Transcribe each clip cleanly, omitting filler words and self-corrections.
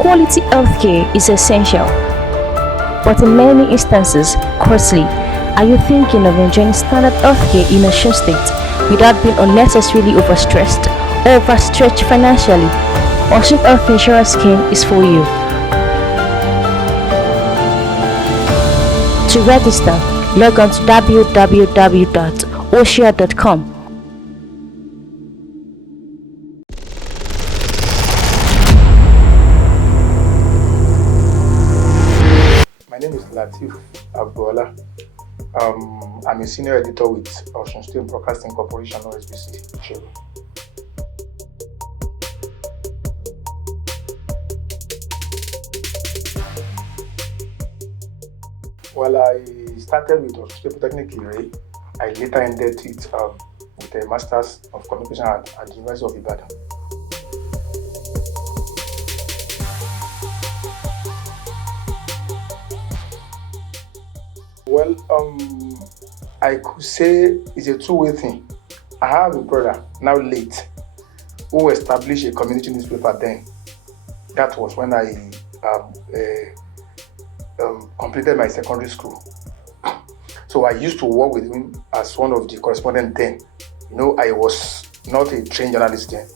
Quality healthcare is essential, but in many instances, costly. Are you thinking of enjoying standard healthcare in Osun State without being unnecessarily overstressed or overstretched financially? Osun Health Insurance Scheme is for you. To register, log on to www.osia.com. My name is Lateef Agboola. I'm a senior editor with Osun State Broadcasting Corporation, OSBC. Well, I started with Osun State Polytechnic. I later ended it with a Master's of Communication at the University of Ibadan. Well, I could say it's a two-way thing. I have a brother, now late, who established a community newspaper then. That was when I completed my secondary school. So I used to work with him as one of the correspondents then. I was not a trained journalist then.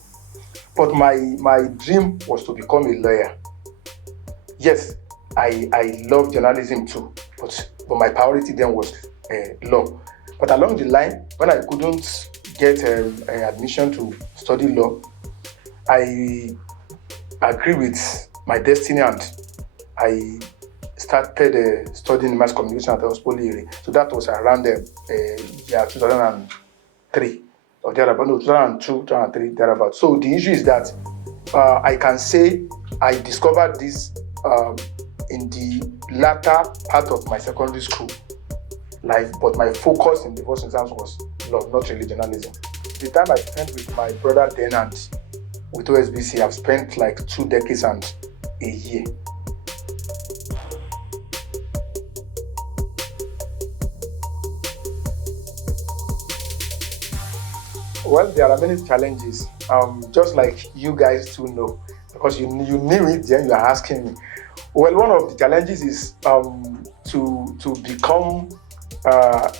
But my dream was to become a lawyer. Yes, I love journalism too, but my priority then was law. But along the line, when I couldn't get admission to study law, I agreed with my destiny and I started studying mass communication at the Osun. So that was around the year 2003 or thereabout. No, 2002, 2003, thereabout. So the issue is that I can say I discovered this in the latter part of my secondary school life, but my focus in the first instance was law, not really journalism. The time I spent with my brother then and with OSBC, I've spent like 2 decades and a year. Well, there are many challenges, just like you guys too know, because you knew it, then you are asking me. Well, one of the challenges is to become a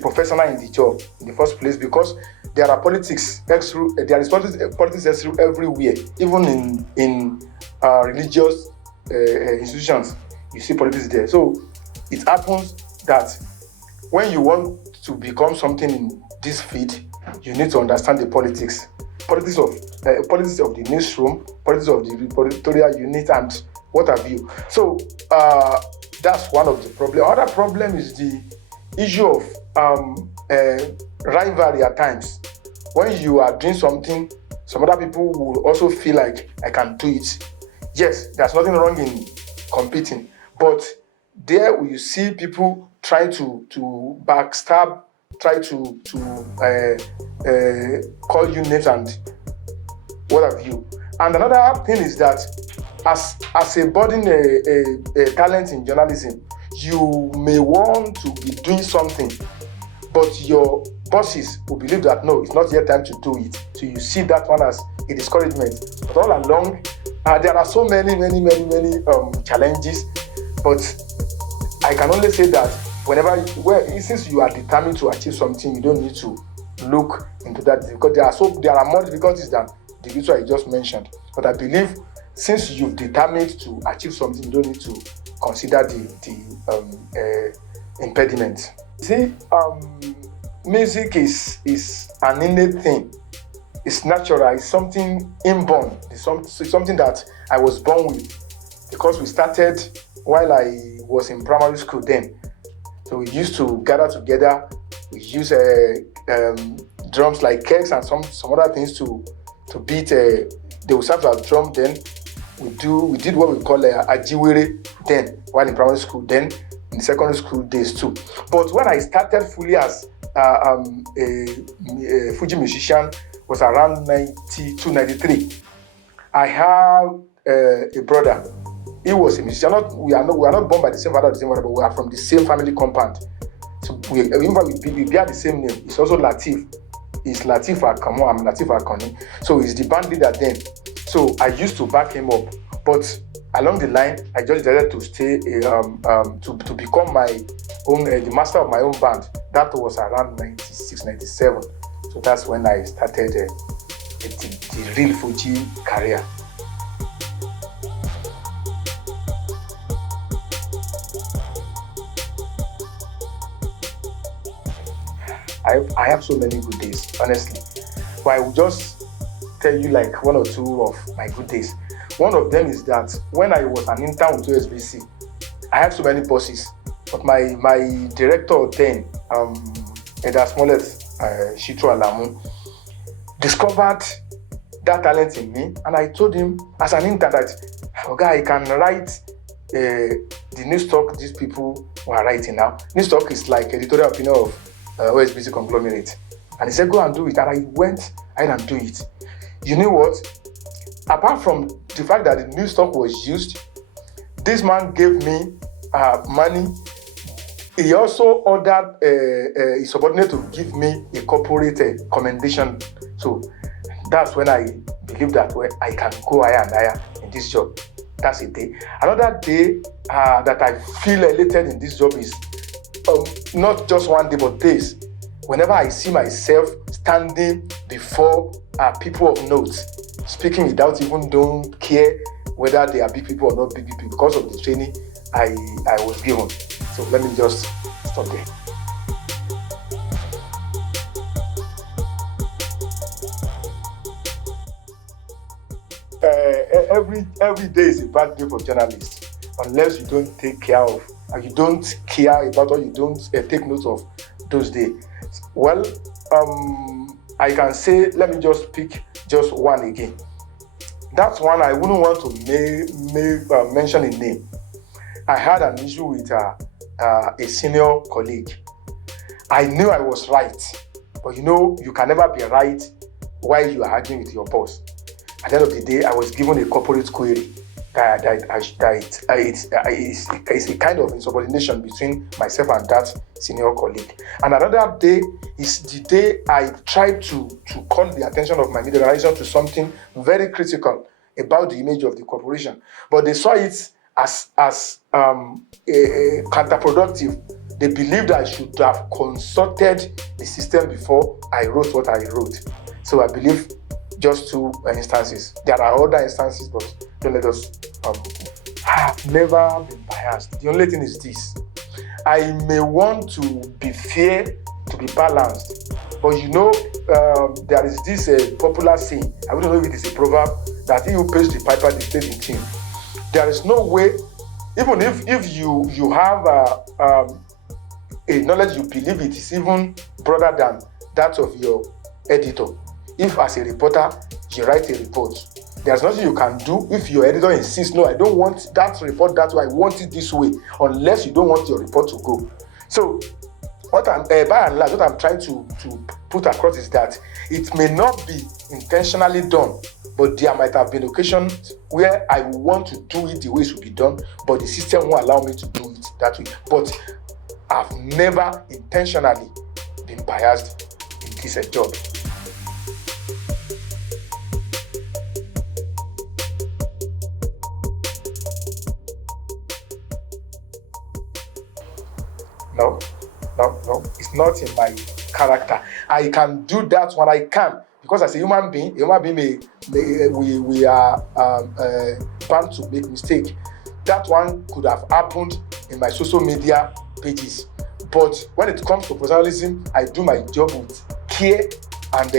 professional in the job in the first place, because there are politics politics everywhere, even in religious institutions. You see politics there. So it happens that when you want to become something in this field, you need to understand the politics of the newsroom, politics of the editorial unit, and what have you. So that's one of the problems. Other problem is the issue of rivalry at times. When you are doing something, some other people will also feel like I can do it. Yes, there's nothing wrong in competing, but there you see people try to backstab, try to call you names and what have you. And another thing is that as a budding a talent in journalism, you may want to be doing something, but your bosses will believe that no, it's not yet time to do it. So you see that one as a discouragement. But all along, there are so many challenges. But I can only say that since you are determined to achieve something, you don't need to look into that, because there are more difficulties than the issue I just mentioned. But I believe since you've determined to achieve something, you don't need to consider the impediment. See, music is an innate thing. It's natural. It's something inborn. It's something that I was born with, because we started while I was in primary school then. So we used to gather together. We use drums like kegs and some other things to beat. They will serve as drum then. We did what we call a ajiwere then while in primary school, then in secondary school days too. But when I started fully as a Fuji musician was around 92, 93. I have a brother. He was a musician. We are not born by the same father or the same mother, but we are from the same family compound. So we bear the same name. It's also Lateef. It's Lateef Agboola. I'm Lateef Agboola. So he's the band leader then. So I used to back him up. But along the line, I just decided to stay to become my own the master of my own band. That was around 96, 97. So that's when I started the real Fuji career. I have so many good days, honestly. But I will just tell you like one or two of my good days. One of them is that when I was an intern with OSBC, I had so many bosses. But my director then, Eda Smollett, Shitro Alamu, discovered that talent in me, and I told him as an intern that, okay, I can write the news talk these people were writing now. News talk is like editorial opinion of OSBC conglomerate. And he said, go and do it. And I went ahead and do it. You know what? Apart from the fact that the news stock was used, this man gave me money. He also ordered his subordinate to give me a corporate commendation. So that's when I believe that I can go higher and higher in this job. That's a day. Another day that I feel elated in this job is not just one day, but days. Whenever I see myself standing before people of note, speaking without even don't care whether they are big people or not big people because of the training I was given. So let me just stop there. Every day is a bad day for journalists unless you don't take care of, and you don't care about, or you don't take note of those days. Well, I can say, let me just pick just one again. That's one I wouldn't want to mention a name. I had an issue with a senior colleague. I knew I was right, but you can never be right while you are arguing with your boss. At the end of the day, I was given a corporate query that it's a kind of insubordination between myself and that senior colleague. And another day is the day I tried to call the attention of my media organization to something very critical about the image of the corporation. But they saw it as counterproductive. They believed I should have consulted the system before I wrote what I wrote. So I believe just two instances. There are other instances, but don't let us. I have never been biased. The only thing is this: I may want to be fair, to be balanced, but there is this popular saying. I don't know if it is a proverb that he who pays the piper dictates the tune. There is no way, even if you have a knowledge you believe it is even broader than that of your editor. If as a reporter you write a report, there's nothing you can do if your editor insists, no, I don't want that report that way, I want it this way, unless you don't want your report to go. So what I'm by and large, what I'm trying to put across is that it may not be intentionally done, but there might have been occasions where I want to do it the way it should be done, but the system won't allow me to do it that way. But I've never intentionally been biased in this job. No, it's not in my character. I can do that when I can, because as a human being we are bound to make mistakes. That one could have happened in my social media pages, but when it comes to professionalism, I do my job with care and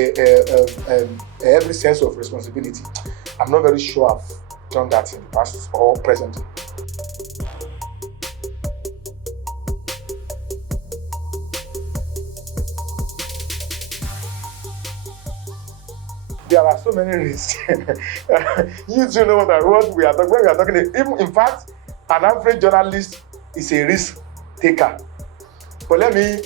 every sense of responsibility. I'm not very sure I've done that in the past or present. There are so many risks. You do know what we are talking. When we are talking, even in fact, an average journalist is a risk taker. But let me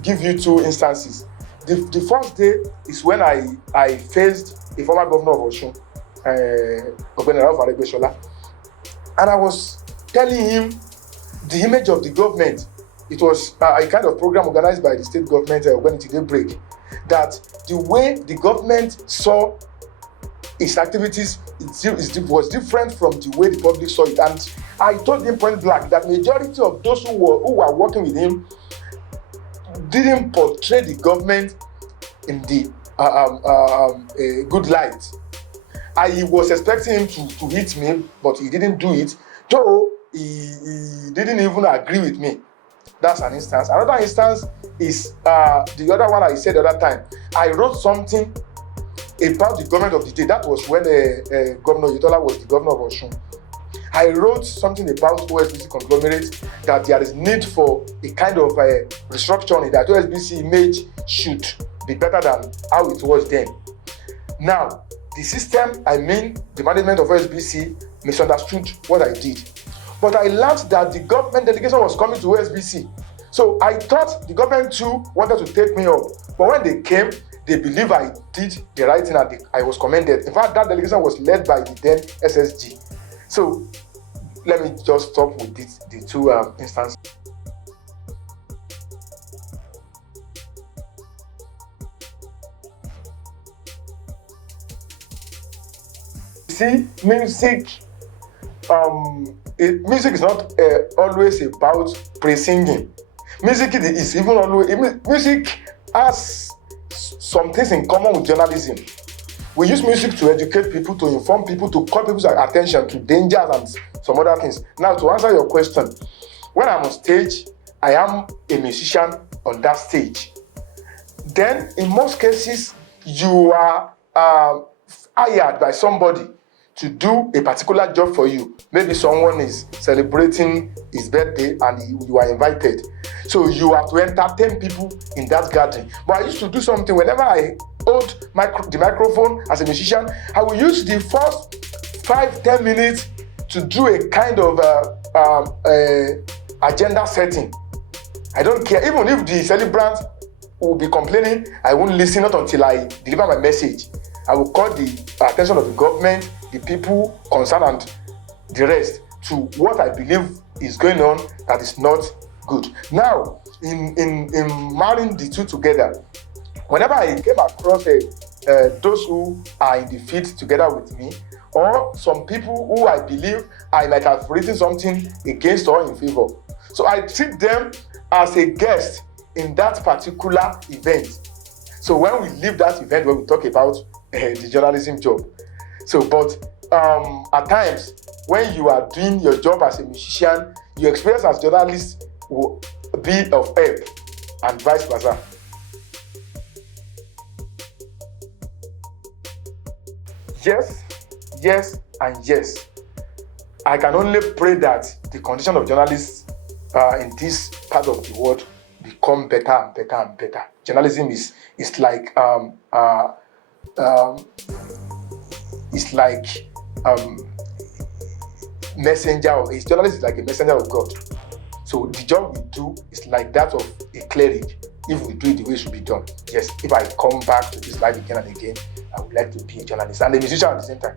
give you two instances. The first day is when I faced a former governor of Osun, Lateef Agboola, and I was telling him the image of the government. It was a kind of program organized by the state government when it did break. That the way the government saw his activities was different from the way the public saw it. And I told him point blank that majority of those who were working with him didn't portray the government in the good light. I was expecting him to hit me, but he didn't do it. So he didn't even agree with me. That's an instance. Another instance is the other one I said the other time. I wrote something about the government of the day. That was when Governor Yetola was the governor of Osun. I wrote something about OSBC conglomerate, that there is need for a kind of restructuring, that OSBC image should be better than how it was then. Now, the system, the management of OSBC misunderstood what I did. But I learned that the government delegation was coming to OSBC. So I thought the government too wanted to take me up. But when they came, they believe I did the right thing and I was commended. In fact, that delegation was led by the then SSG. So let me just stop with the two instances. See, music is not always about praising. Music has some things in common with journalism. We use music to educate people, to inform people, to call people's attention to dangers and some other things. Now, to answer your question, when I'm on stage, I am a musician on that stage. Then, in most cases, you are hired by somebody to do a particular job for you. Maybe someone is celebrating his birthday and you are invited. So you have to entertain people in that gathering. But I used to do something whenever I hold the microphone as a musician. I will use the first 5-10 minutes to do a kind of agenda setting. I don't care. Even if the celebrant will be complaining, I won't listen not until I deliver my message. I will call the attention of the government, the people concerned, and the rest to what I believe is going on that is not good. Now, in marrying the two together, whenever I came across those who are in the field together with me, or some people who I believe I might have written something against or in favor, so I treat them as a guest in that particular event. So when we leave that event, when we talk about the journalism job. So, but at times, when you are doing your job as a musician, your experience as a journalist will be of help, and vice versa. Yes, and yes. I can only pray that the condition of journalists in this part of the world become better and better and better. Journalism is like journalist is like a messenger of God. So the job we do is like that of a cleric if we do it the way it should be done. Yes, if I come back to this life again and again, I would like to be a journalist and a musician at the same time.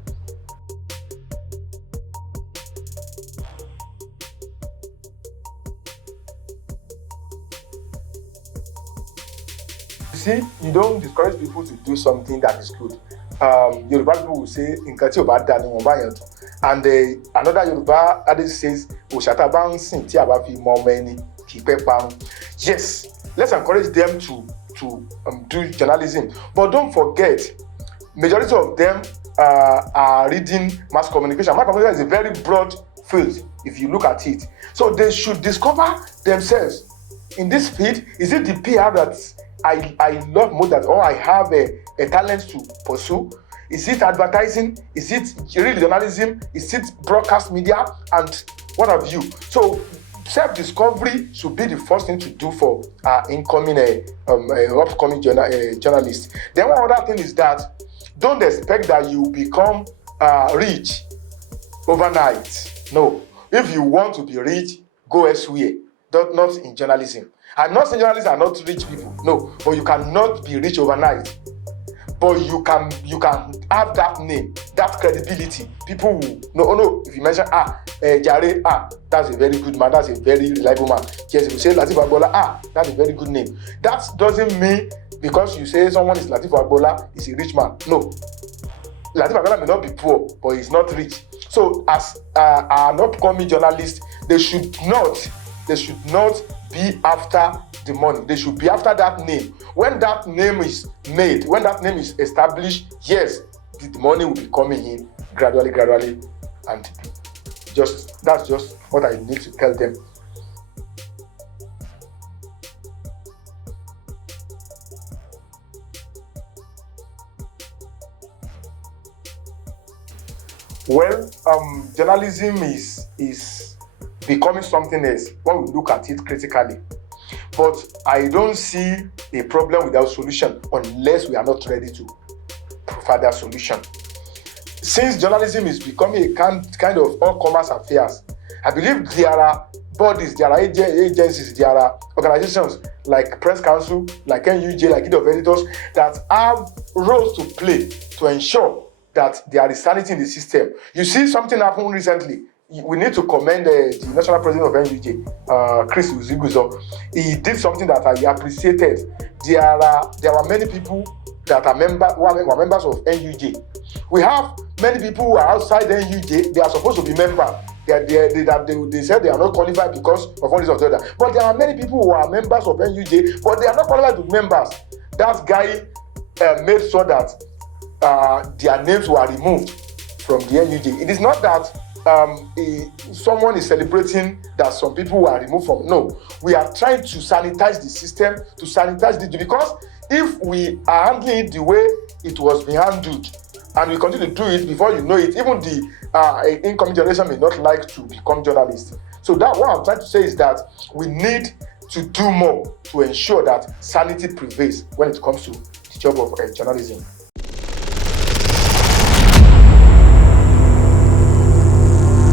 See, you don't discourage people to do something that is good. Yoruba people will say, "Nkan tí ò bá dá ni wọ́n bá yàn tó." And another Yoruba adage says, "Òṣàtà bá ń sìn tí a bá fi mọ ọmọ ẹni kì í pẹ́ parun." Yes, let's encourage them to do journalism, but don't forget, majority of them are reading mass communication. Mass communication is a very broad field if you look at it. So they should discover themselves in this field. Is it the PR that I love more that, or I have a talent to pursue? Is it advertising? Is it real journalism? Is it broadcast media? And what have you? So self-discovery should be the first thing to do for upcoming journalists. Then one other thing is that don't expect that you become rich overnight. No. If you want to be rich, go elsewhere, not in journalism. I'm not saying journalists are not rich people. No, but you cannot be rich overnight. But you can have that name, that credibility. People will no. If you mention Jare, that's a very good man, that's a very reliable man. Yes, if you say Lateef Agboola, that's a very good name. That doesn't mean because you say someone is Lateef Agboola is a rich man. No. Lateef Agboola may not be poor, but he's not rich. So as an upcoming journalist, they should not be after the money. They should be after that name. When that name is made, when that name is established, yes, the money will be coming in gradually, and that's just what I need to tell them. Well, journalism is becoming something else when we look at it critically. But I don't see a problem without solution unless we are not ready to provide that solution. Since journalism is becoming a kind of all-commerce affairs, I believe there are bodies, there are agencies, there are organizations like Press Council, like NUJ, like Guild of Editors that have roles to play to ensure that there is sanity in the system. You see something happened recently. We need to commend the national president of NUJ, Chris Uziguzo. He did something that I appreciated. There are many people that are members of NUJ. We have many people who are outside NUJ. They are supposed to be members. They said they are not qualified because of one reason or the other. But there are many people who are members of NUJ, but they are not qualified to be members. That guy made sure that their names were removed from the NUJ. It is not that someone is celebrating that some people were removed from. No, we are trying to sanitize the system, to sanitize the, because if we are handling it the way it was being handled, and we continue to do it, before you know it, even the incoming generation may not like to become journalists. So that what I'm trying to say is that we need to do more to ensure that sanity prevails when it comes to the job of journalism.